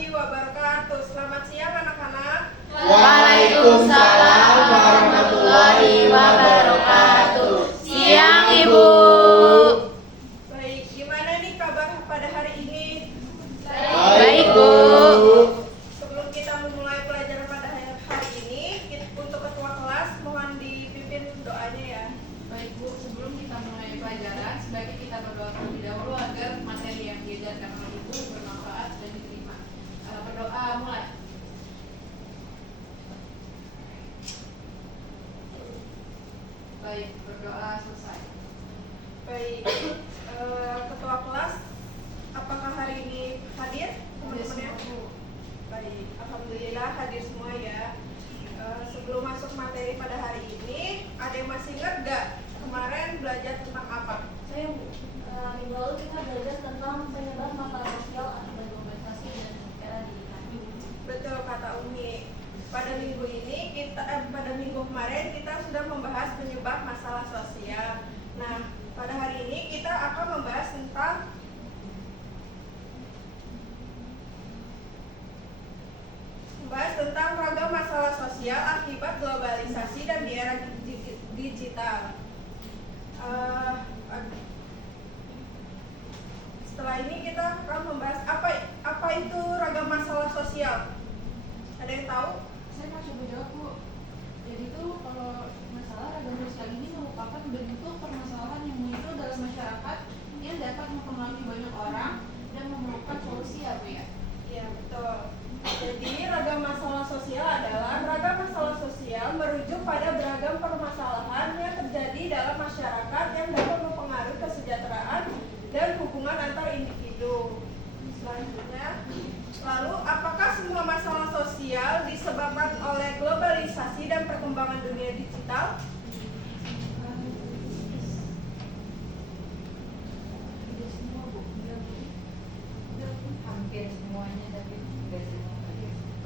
warahmatullahi wabarakatuh. Selamat siang anak-anak. Waalaikumsalam warahmatullahi wabarakatuh. Siang Ibu. Baik, gimana nih kabar pada hari ini? Baik Bu. Sebelum kita memulai pelajaran pada hari ini, untuk ketua kelas mohon dipimpin doanya ya. Baik Bu, sebelum kita mulai pelajaran, sebaiknya kita berdoa terlebih dahulu agar materi yang diajarkan oleh Ibu bermanfaat dan diterima. Berdoa mulai. Baik, berdoa selesai. Baik, ketua kelas, apakah hari ini hadir teman-temannya? Baik, alhamdulillah hadir semua ya. Sebelum masuk materi pada hari ini, ada yang masih ingat gak kemarin belajar tentang apa? Saya minggu lalu kita belajar tentang penyebab masalah sosial akibat globalisasi dan era digital. Betul kata Umi. Pada minggu ini pada minggu kemarin kita sudah membahas penyebab masalah sosial. Nah, pada hari ini kita akan membahas tentang ragam masalah sosial akibat globalisasi dan di era digital. Setelah ini kita akan membahas apa itu ragam masalah sosial. Ada yang tahu? Saya mau coba jawab Bu. Jadi itu kalau masalah ragam sosial ini merupakan bentuk permasalahan yang muncul dalam masyarakat yang dapat mempengaruhi banyak orang dan memerlukan solusi ya Bu ya. Iya betul. Jadi ragam masalah sosial adalah ragam masalah sosial merujuk pada beragam permasalahan yang terjadi dalam masyarakat yang dapat mempengaruhi kesejahteraan dan hubungan antar individu. Selanjutnya, lalu apakah semua masalah sosial disebabkan oleh globalisasi dan perkembangan dunia digital? Hampir semuanya tapi tidak semua.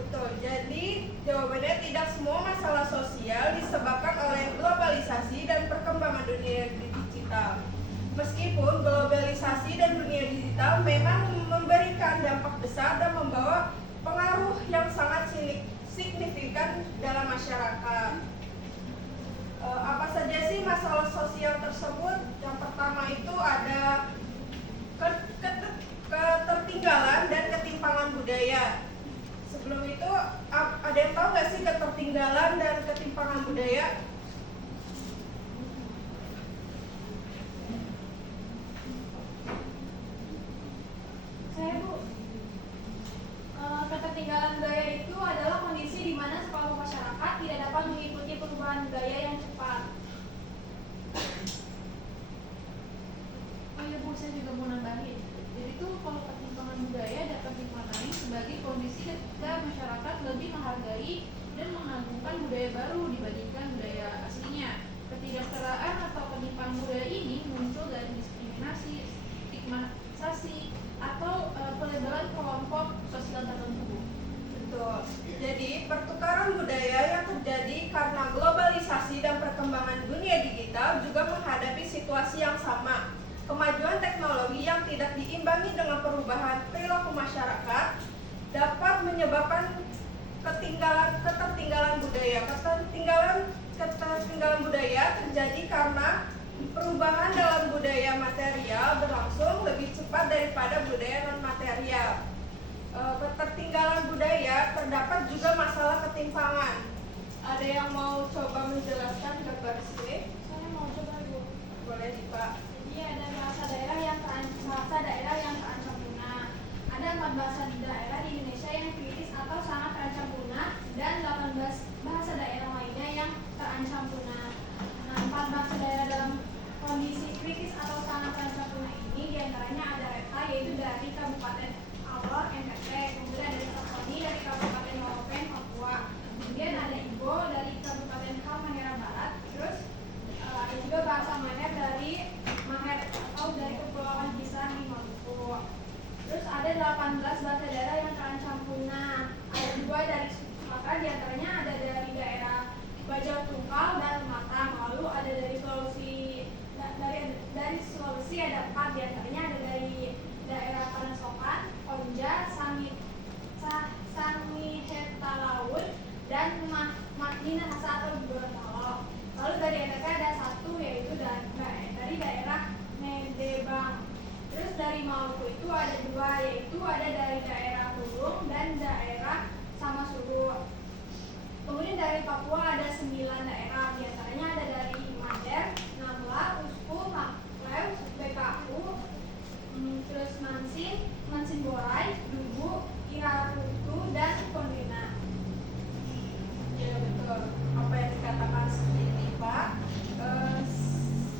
Betul, jadi jawabannya tidak semua masalah sosial disebabkan oleh globalisasi dan perkembangan dunia digital. Meskipun globalisasi dan dunia digital memang memberikan dampak besar dan membawa pengaruh yang sangat signifikan dalam masyarakat. Apa saja sih masalah sosial tersebut? Yang pertama itu ada ketertinggalan dan ketimpangan budaya. Sebelum itu, ada yang tahu nggak sih ketertinggalan dan ketimpangan budaya? Saya Bu, ketertinggalan budaya itu adalah kondisi di mana sekelompok masyarakat tidak dapat mengikuti perubahan budaya yang cepat. Oh iya Bu, saya juga mau nambahin. Jadi itu kalau ketimpangan budaya dapat dimaknai sebagai kondisi ketika masyarakat lebih menghargai dan mengagungkan budaya baru dibandingkan budaya aslinya. Ketidaksetaraan atau ketimpangan budaya ini muncul dari diskriminasi, stigmatisasi, atau pelebelan kelompok sosial tertentu. Betul. Jadi, pertukaran budaya yang terjadi karena globalisasi dan perkembangan dunia digital juga menghadapi situasi yang sama. Kemajuan teknologi yang tidak diimbangi dengan perubahan perilaku masyarakat dapat menyebabkan ketertinggalan budaya. Ketertinggalan budaya terjadi karena perubahan dalam budaya material berlangsung lebih cepat daripada budaya non-material. Ketertinggalan budaya terdapat juga masalah ketimpangan. Ada yang mau coba menjelaskan gambar sini? Saya mau coba Bu. Boleh nih Pak. Jadi ada bahasa daerah yang terancam punah. Ada 4 bahasa daerah di Indonesia yang kritis atau sangat terancam punah dan 18 bahasa daerah lainnya yang terancam punah. Nah, 4 bahasa daerah dalam kondisi kritis atau sangat terancam punah ini diantaranya ada Reta, yaitu dari Kabupaten Alor, NTT, kemudian ada Saponi dari Kabupaten Moropen, Papua, kemudian ada Igbo dari Kabupaten Halmahera Barat, terus ada juga bahasa Maher dari Maher atau dari Kepulauan Pisang di Maluku. Terus ada 18 bahasa daerah yang terancam punah. Ada 2 dari Sumatera, diantaranya ada dari daerah Bajau Tungkal dan Matang. Lalu ada dari Sulawesi, dari Sulawesi ada 4, diantaranya ada dari daerah Panesokan, Onja, Maluku itu ada dua, yaitu ada dari daerah Tulung dan daerah Samosir. Kemudian dari Papua ada 9 daerah, diantaranya ada dari Mader, Nangla, Uspu, Maklew, BKU, terus Mansin Borai, Dubu, Irarutu, dan Kondina. Ya betul, apa yang dikatakan seperti Pak.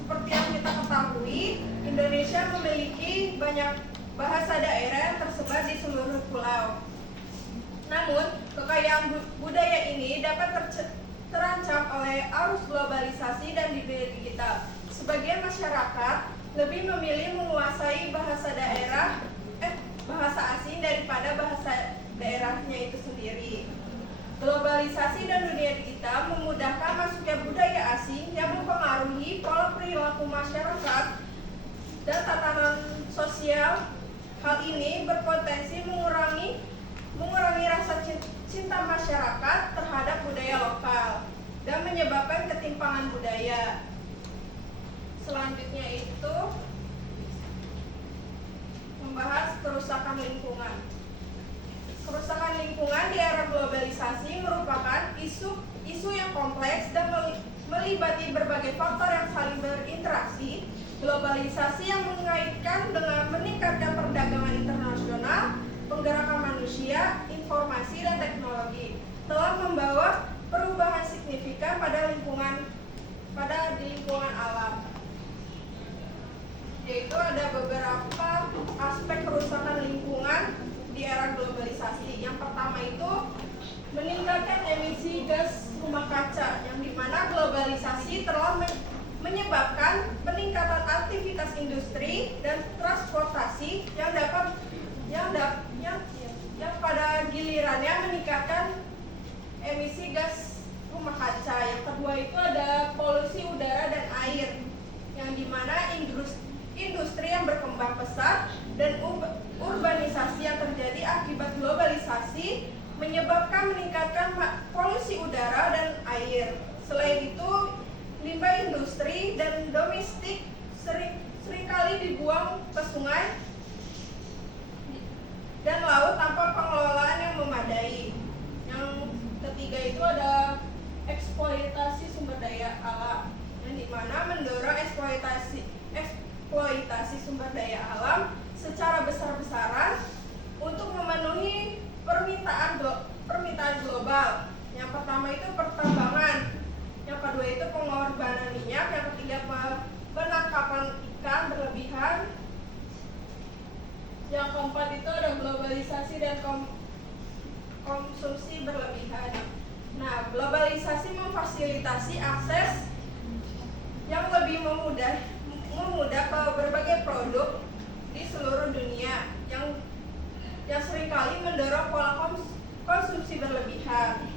Seperti yang kita ketahui, Indonesia memiliki banyak bahasa daerah yang tersebar di seluruh pulau. Namun, kekayaan budaya ini dapat terancam oleh arus globalisasi dan dunia digital. Sebagian masyarakat lebih memilih menguasai bahasa asing daripada bahasa daerahnya itu sendiri. Globalisasi dan dunia digital memudahkan masuknya budaya asing yang mempengaruhi pola perilaku masyarakat dan tatanan sosial. Hal ini berpotensi mengurangi rasa cinta masyarakat terhadap budaya lokal dan menyebabkan ketimpangan budaya. Selanjutnya itu membahas kerusakan lingkungan. Kerusakan lingkungan di era globalisasi merupakan isu yang kompleks dan melibatkan berbagai faktor yang saling berinteraksi. Globalisasi yang mengaitkan dengan meningkatkan perdagangan internasional, penggerakan manusia, informasi, dan teknologi telah membawa perubahan signifikan pada lingkungan alam. Yaitu ada beberapa aspek kerusakan lingkungan di era globalisasi. Yang pertama itu meningkatkan emisi gas rumah kaca, yang dimana globalisasi telah menyebabkan peningkatan aktivitas industri dan transportasi yang pada gilirannya meningkatkan emisi gas rumah kaca. Yang kedua itu ada polusi udara dan air, yang dimana industri yang berkembang pesat dan urbanisasi yang terjadi akibat globalisasi menyebabkan meningkatkan polusi udara dan air. Selain itu, limbah industri dan domestik seringkali dibuang ke sungai dan laut tanpa pengelolaan yang memadai. Yang ketiga itu ada eksploitasi sumber daya alam, yang dimana mendorong eksploitasi sumber daya alam secara besar-besaran untuk memenuhi permintaan global. Yang pertama itu pertambangan, yang kedua itu pengorbanan minyak, yang ketiga penangkapan ikan berlebihan, yang keempat itu ada globalisasi dan konsumsi berlebihan. Nah, globalisasi memfasilitasi akses yang lebih memudah ke berbagai produk di seluruh dunia yang seringkali mendorong pola konsumsi berlebihan.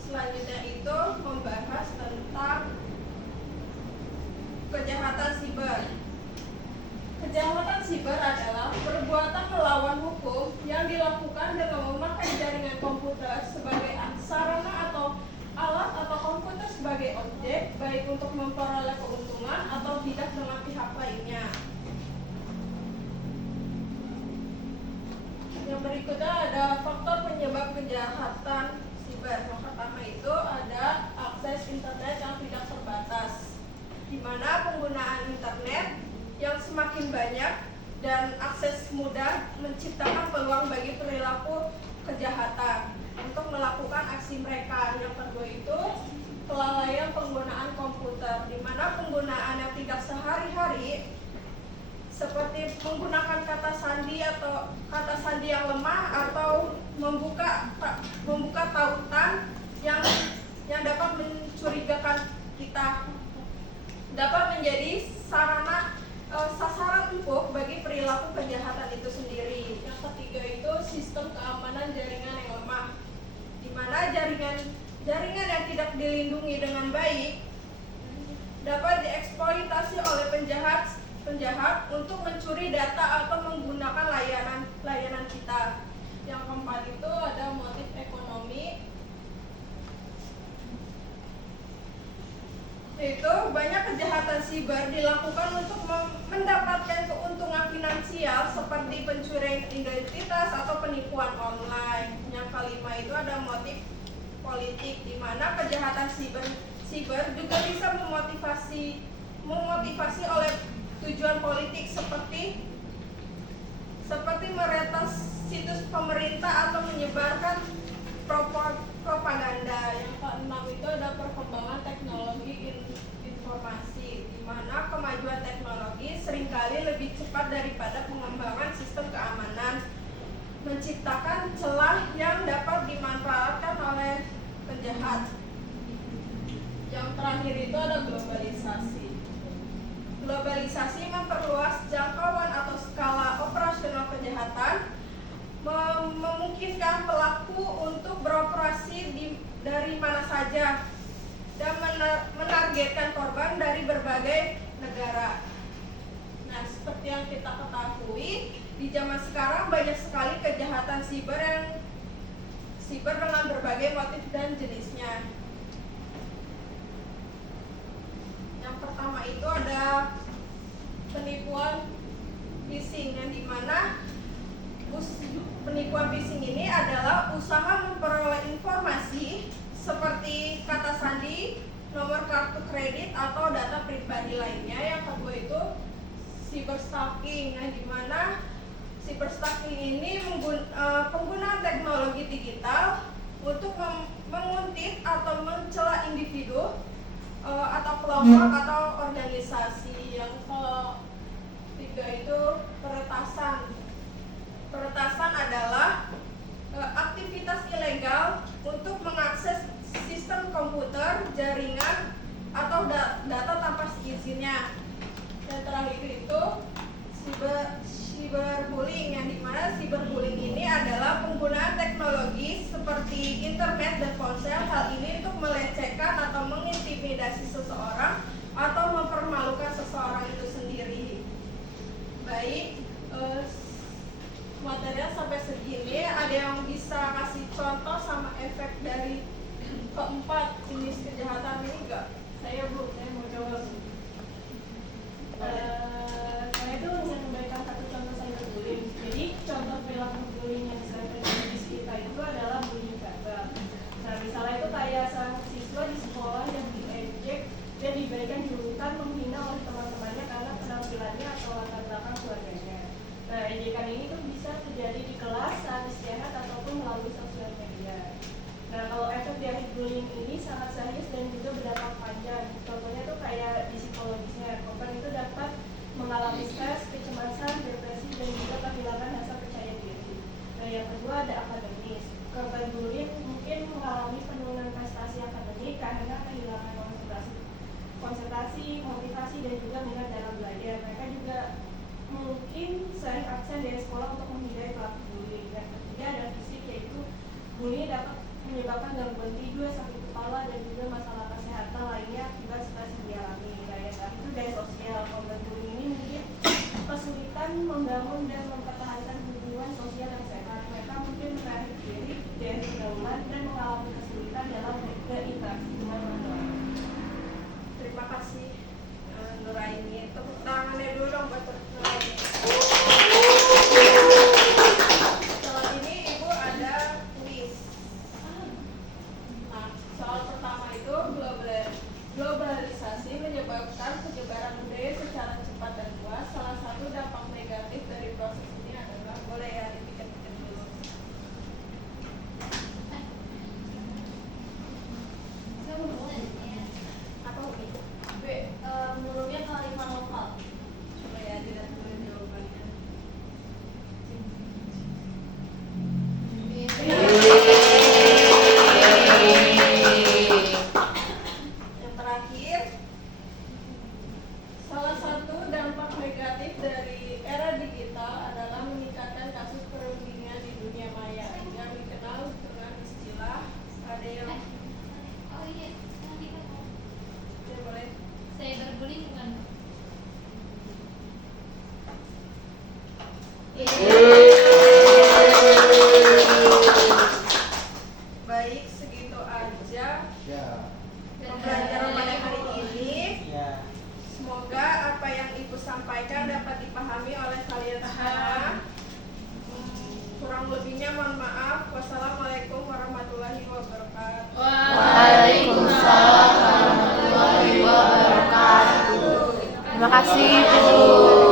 Selanjutnya itu membahas tentang kejahatan siber. Kejahatan siber adalah perbuatan melawan hukum yang dilakukan dengan memakai jaringan komputer sebagai sarana atau alat atau komputer sebagai objek, baik untuk memperoleh keuntungan atau tidak dengan pihak lainnya. Yang berikutnya ada faktor penyebab kejahatan siber. Yang pertama itu ada akses internet yang tidak terbatas, di mana penggunaan internet yang semakin banyak dan akses mudah menciptakan peluang bagi perilaku kejahatan untuk melakukan aksi mereka. Yang kedua itu kelalaian penggunaan komputer, di mana penggunaan yang tidak sehari-hari seperti menggunakan kata sandi yang lemah atau membuka tautan yang dapat mencurigakan kita dapat menjadi sasaran empuk bagi perilaku kejahatan itu sendiri. Yang ketiga itu sistem keamanan jaringan yang lemah, di mana jaringan yang tidak dilindungi dengan baik dapat dieksploitasi oleh penjahat untuk mencuri data atau menggunakan layanan kita. Yang keempat itu ada motif ekonomi, yaitu banyak kejahatan siber dilakukan untuk mendapatkan keuntungan finansial seperti pencurian identitas atau penipuan online. Yang kelima itu ada motif politik, di mana kejahatan siber juga bisa memotivasi oleh tujuan politik seperti meretas situs pemerintah atau menyebarkan propaganda. Yang keenam itu ada perkembangan teknologi informasi, di mana kemajuan teknologi seringkali lebih cepat daripada pengembangan sistem keamanan, menciptakan celah yang dapat dimanfaatkan oleh penjahat. Yang terakhir itu ada globalisasi. Globalisasi memperluas jangkauan atau skala operasional kejahatan, memungkinkan pelaku untuk beroperasi dari mana saja dan menargetkan korban dari berbagai negara. Nah, seperti yang kita ketahui, di zaman sekarang banyak sekali kejahatan siber dengan berbagai motif dan jenisnya. Yang pertama itu ada penipuan phishing, yang dimana penipuan phishing ini adalah usaha memperoleh informasi seperti kata sandi, nomor kartu kredit atau data pribadi lainnya. Yang kedua itu cyberstalking, yang dimana cyberstalking ini penggunaan teknologi digital untuk menguntit atau mencela individu atau kelompok atau organisasi. Yang ketiga itu peretasan. Peretasan adalah aktivitas ilegal untuk mengakses sistem komputer, jaringan, atau data tanpa izinnya. Dan terakhir itu cyberbullying, yang dimana cyberbullying ini adalah penggunaan teknologi seperti internet dan ponsel. Hal ini untuk melecehkan atau mengintimidasi seseorang atau mempermalukan seseorang itu sendiri. Baik, material sampai segini. Ada yang bisa kasih contoh sama efek dari keempat jenis kejahatan ini enggak? Saya mau coba. Saya tuh ingin memberikan satu contoh cyberbullying. Jadi contoh perilaku bullying yang sering terjadi di sekitar itu adalah bullying verbal. Nah, misalnya itu kayak seorang siswa di sekolah yang diejek dan diberikan julukan menghina oleh teman-temannya karena penampilannya atau latar belakang keluarganya. Nah, ejekan ini tuh bisa terjadi di kelas, saat istirahat, ataupun melalui sosial media. Nah, kalau efek dari bullying ini sangat serius dan juga berdampak panjang. Contohnya tuh kayak di psikologisnya, korban itu dapat mengalami stres, kecemasan, depresi, dan juga kehilangan rasa percaya diri. Nah, yang kedua ada akademis. Korban bullying mungkin mengalami penurunan prestasi akademik karena kehilangan konsentrasi, motivasi, dan juga minat dalam belajar. Mereka juga mungkin sering absen dari sekolah untuk menghindari pelaku bullying. Yang ketiga ada fisik, yaitu bullying dapat menyebabkan gangguan tidur, sakit kepala, dan juga masalah kesehatan lainnya akibat stres yang dialami. Nah, yang terakhir itu dari sosial. Korban bullying ini mungkin kesulitan membangun dan mempertahankan hubungan sosial yang sehat. Mereka mungkin menarik diri dari pergaulan dan mengalami kesulitan dalam berinteraksi dengan orang lain. Terima kasih Nuraini. Tepuk tangannya dulu dong buat Nuraini. Setelah ini Ibu ada kuis. Nah, soal pertama itu globalisasi menyebabkan penyebaran budaya secara cepat dan luas. Salah satu dampak negatif dari proses ini adalah, boleh ya dipikir-pikir dulu. Apa Umi? B. Menurutnya kearifan lokal. Coba ya, tidak dulu jawabannya. Yang terakhir, salah satu dampak negatif dari era digital adalah meningkatkan kasus perundingan di dunia maya yang dikenal dengan istilah ada yang ya, boleh. Cyberbullying bukan? Baik, segitu aja Ya. pembelajaran pada hari ini. Ya. Semoga apa yang Ibu Ibu sampaikan dapat dipahami oleh kalian semua. Kurang lebihnya mohon maaf. Wassalamualaikum warahmatullahi wabarakatuh. Waalaikumsalam warahmatullahi wabarakatuh. Terima kasih, Bu.